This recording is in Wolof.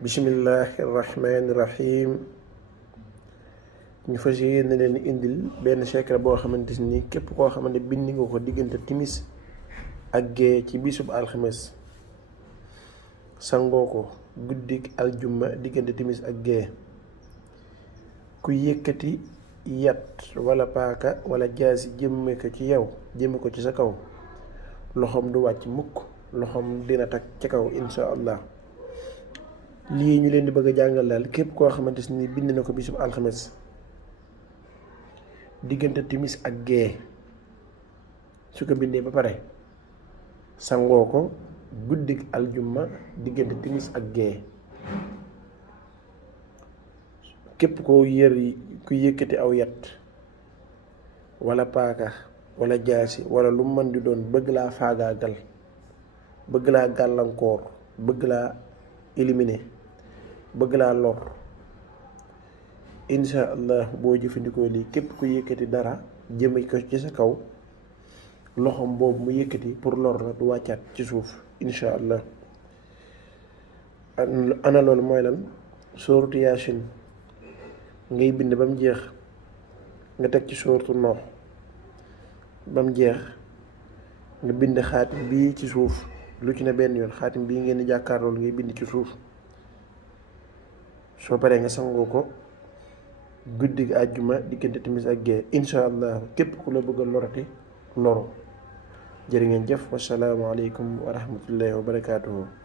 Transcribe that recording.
bismillahi rahmaani rahim. ñu fas yéene leen indil benn secret boo xamante ni képp koo xamante bind nga ko diggante timis ak gee ci bisub alxames sangoo ko guddik aljumma diggante timis ak gee ku yëkkati yat wala paaka wala jaasi jëmme ko ci yow jëmme ko ci sa kaw loxoom du wàcc mukk, loxoom dina tag ca kaw insha allah. lii ñu leen di bëgg a jàngal daal képp koo xamante ni bind na ko bisub alxames diggante timis ak gee su ko bindee ba pare sangoo ko guddik aljumma diggante timis ak gee képp koo ku yëkkati aw yat wala paaka wala jaasi wala lu mën di doon bëgg laa faagaagal, bëgg laa gàllankoor, bëgg laa éliminer, bëgg laa lor, insha allah boo jëfandikoo lii képp ku yëkkati dara jëme ko ci sa kaw loxoom boobu mu yëkkati pour lor la du wàccaat ci suuf insha allah. ana loolu mooy lan? sóoratu yaasin ngay bind ba mu jeex nga teg ci sóoratu noox ba mu jeex nga bind xaatim bii ci suuf lu ci ne benn yoon. xaatim bii ngeen di jàkkaarlool ngay bind ci suuf. soo paree nga sangoo ko guddi gi àjjuma diggante timis ak gee insha allah. képp ku la bëgg a lorati loru. jërë ngeen jëf. wasalaamu aleykum wa rahmatullahi wa barakaatuhu.